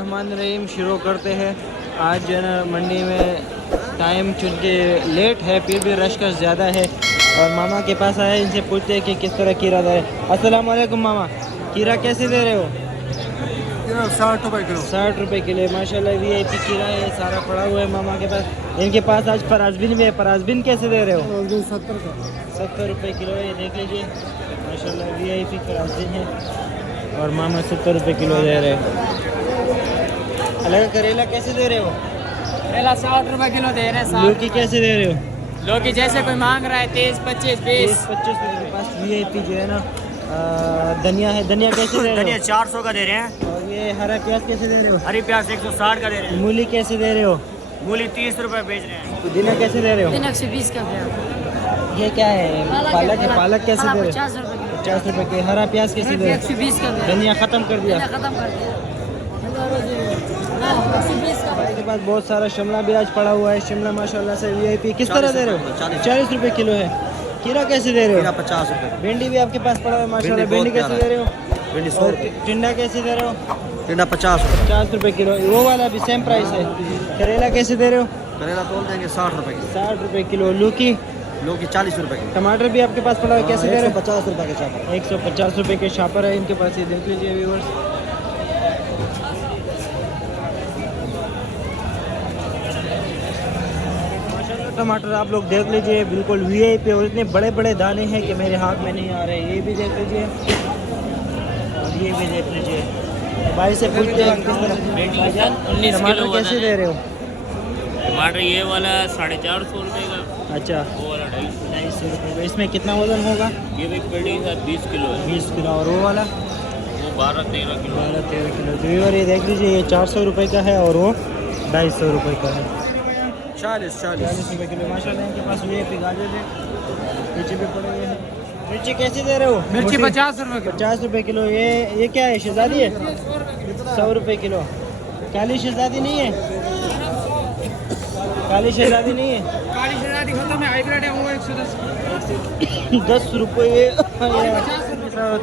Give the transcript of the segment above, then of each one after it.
बिस्मिल्लाहिर्रहमानिर्रहीम शुरू करते हैं। आज जो है ना मंडी में टाइम चूँकि लेट है फिर भी रश का ज़्यादा है और मामा के पास आया, इनसे पूछते हैं कि किस तरह कीरा दे। अस्सलाम वालेकुम मामा, कीरा कैसे दे रहे हो? 60 रुपये किलो। 60 रुपये किलो माशाल्लाह। VIP कीरा है, सारा पड़ा हुआ है मामा के पास। इनके पास आज फराजबिन भी है, फराजबिन कैसे दे रहे हो? 70 का। 70 रुपये किलो है, ये देख लीजिए माशाल्लाह VIP फराजबिन है और मामा 70 रुपये किलो दे रहे हैं। अलग करेला कैसे दे रहे हो? करेला 60 रुपये किलो दे रहे हैं। लौकी कैसे दे रहे हो? लौकी जैसे कोई मांग रहा है 30, 25, 20। 25 रुपये के पास VIP जो है ना। धनिया है, धनिया कैसे दे रहे धनिया हो? 400 का दे रहे हैं। और ये हरा प्याज कैसे दे रहे हो? हरी प्याज 160 का दे रहे हैं। मूली कैसे दे रहे हो? मूली 30 रुपये बेच रहे हैं। पुदीना कैसे दे रहे हो? 120 का भैया। ये क्या है? पालक है, पालक कैसे दे रहे हो? 50 रुपये किलो। 50 रुपये के। हरा प्याज कैसे दे रहे हो? 120 का भैया। धनिया ख़त्म कर दिया। खत्म कर दिया। 120 का। भाई के पास बहुत सारा शिमला भी आज पड़ा हुआ है। शिमला माशाल्लाह से VIP किस तरह दे रहे हो? 40 रुपये किलो है। खीरा कैसे दे रहे हो? 50 रुपये। भिंडी भी आपके पास पड़ा हुआ है माशाल्लाह। भिंडी कैसे दे रहे हो? भिंडी और टिंडा कैसे दे रहे हो? टिंडा 50 रुपये। 50 रुपये किलो। वो वाला भी सेम प्राइस है। करेला कैसे दे रहे हो? करेला तोल देंगे 60 रुपये की। 60 रुपये किलो। लौकी, लौकी 40 रुपये की। टमाटर भी आपके पास पड़ा हुआ है, कैसे दे रहे हो? 50 रुपये के चावल। 150 रुपये के शापर है इनके पास, ये देख लीजिए व्यूअर्स। टमाटर आप लोग देख लीजिए बिल्कुल VIP और इतने बड़े बड़े दाने हैं कि मेरे हाथ में नहीं आ रहे। ये भी देख लीजिए और ये भी देख लीजिए। भाई से पूछते हैं किस तरह टमाटर कैसे दे रहे हो? टमाटर ये वाला 450 रुपये का, अच्छा, वो वाला 250। 250 रुपये। इसमें कितना वजन होगा? ये भी पेटी का 20 किलो है, 20 किलो। और वो वाला वो 12-13 किलो। 12-13 किलो। तो और ये देख लीजिए ये 400 रुपये का है और वो 250 रुपये का है। 40 रुपये किलो माशाल्लाह। इनके पास VIP गाजर है, पीछे भी पड़े हुए हैं। मिर्ची कैसे दे रहे हो? मिर्ची 50 रुपये किलो। 50 रुपये किलो। ये क्या है? शहजादी है? 100 रुपये किलो। काली शहजादी नहीं है? काली शहजादी नहीं है? काली शहजादी खत्म है, हाइब्रिड है, वो 110। 10 रुपये।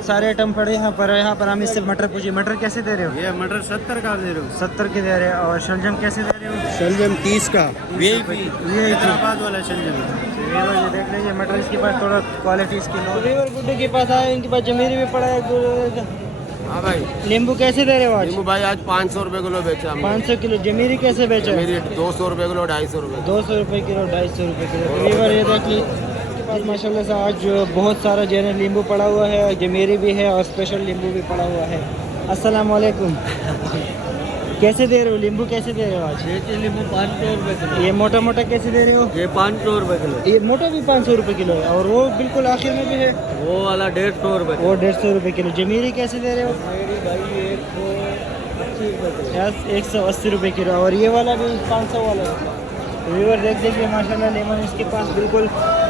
सारे आइटम पड़े यहाँ पर हम इससे मटर पूछिए, मटर कैसे दे रहे हो? ये मटर 70 का दे रहे हो। 70 के दे रहे हैं। और शलजम कैसे दे रहे हो? शलजम 30 का। VIP हैदराबाद वाला शलजम। ये देख लीजिए मटर इसके पास थोड़ा क्वालिटी इसकी लो। रिवर गुड्डू के पास आए, इनके पास जमीरी भी पड़ा है। हाँ भाई। नींबू कैसे दे रहे हो आज? नींबू भाई आज 500 रुपये किलो बेचा हमने। 500 किलो। जमीरी कैसे बेचा? मेरी 200 रुपये किलो, 250 रुपये। 200 रुपये किलो, 250 रुपये किलो। रिवर ये देख लीजिए आज माशाल्लाह से आज बहुत सारा जो है नींबू पड़ा हुआ है, जमीरी भी है और स्पेशल नींबू भी पड़ा हुआ है। अस्सलाम वालेकुम। कैसे दे रहे हो? नींबू कैसे दे रहे हो आज? नींबू 500 रुपये किलो। ये मोटा मोटा कैसे दे रहे हो? ये 500 रुपये किलो। ये मोटा भी 500 रुपये किलो है और वो बिल्कुल आखिर में भी है, वो वाला 150 रुपये। वो 150 रुपये किलो। जमीरी कैसे दे रहे हो? मेरी भाई 180 रुपये किलो। 180 रुपये किलो। और ये वाला भी 500 वाला है। रिवर देख लीजिए माशाल्लाह लेमन इसके पास बिल्कुल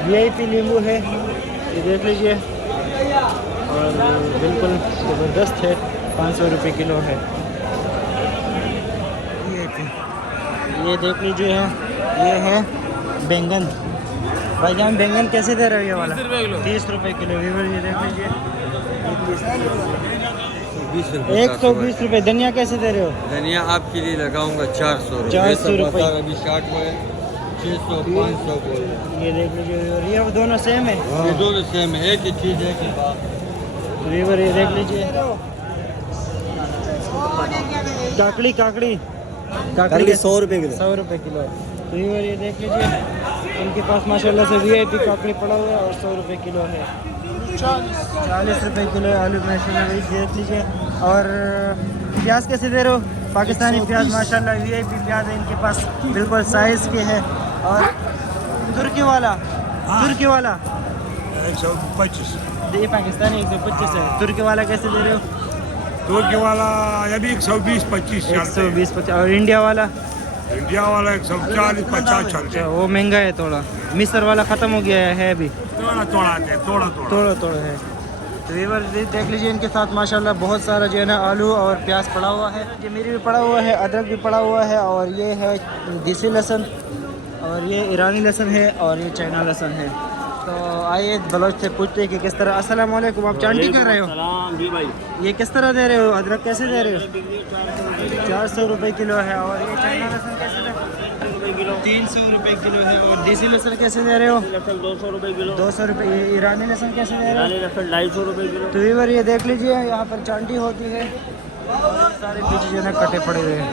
VIP नींबू है, ये देख लीजिए और बिल्कुल ज़बरदस्त है। 500 रुपये किलो है। ये देख लीजिए ये है बैंगन। भाईजान बैंगन कैसे दे रहे हो? ये वाला 30 रुपये किलो। रिवर ये देख लीजिए 120 रुपये। धनिया कैसे दे रहे हो? धनिया आपके लिए लगाऊंगा 400 रुपये। 400 रुपये। अभी 60 में 600 500 बोल। ये देख लीजिए और ये दोनों सेम है। ये दोनों सेम है, एक ही चीज़ है कि रिवर ये देख लीजिए काकड़ी काकड़ी काकड़ी 100 रुपये किलो। 100 रुपये किलो। रिवर ये देख लीजिए इनके पास माशाल्लाह से VIP काकड़ी पड़ा हुआ है और 100 रुपये किलो है। 40 रुपये किलो है आलू माशाल्लाह देख लीजिए। और प्याज कैसे दे रहे हो? पाकिस्तानी प्याज माशाल्लाह VIP प्याज है इनके पास, बिल्कुल साइज़ के है। और तुर्की वाला 125। ये पाकिस्तानी 125 है। तुर्की वाला कैसे दे रहे हो? तुर्की वाला ये भी 120-25 चलते हैं। 120-50। और इंडिया वाला? इंडिया वाला 140-50 चलते हैं। वो महंगा है थोड़ा। मिस्र वाला ख़त्म हो गया है अभी, थोड़ा आते हैं, थोड़ा है। तो वीवर देख लीजिए इनके साथ माशाल्लाह बहुत सारा जो है ना आलू और प्याज पड़ा हुआ है, जमीरी भी पड़ा हुआ है, अदरक भी पड़ा हुआ है और ये है देसी लहसुन और ये ईरानी लहसुन है और ये चाइना लहसुन है। तो आइए बलोच से पूछते हैं कि किस तरह। अस्सलाम वालेकुम, आप चांटी कर रहे हो? सलाम जी भाई। ये किस तरह दे रहे हो? अदरक कैसे दे रहे हो? 400 रुपये किलो है। और ये चाइना लहसुन कैसे दे? 300 रुपये किलो है। और देसी लहसुन कैसे दे रहे हो? 200 रुपये किलो। 200 रुपये। ये ईरानी लहसुन कैसे दे रहे हो? 250 रुपये किलो। तो व्यूअर ये देख लीजिए, यहाँ पर चांटी होती है और सारे पीछे जो है ना कटे पड़े हुए हैं।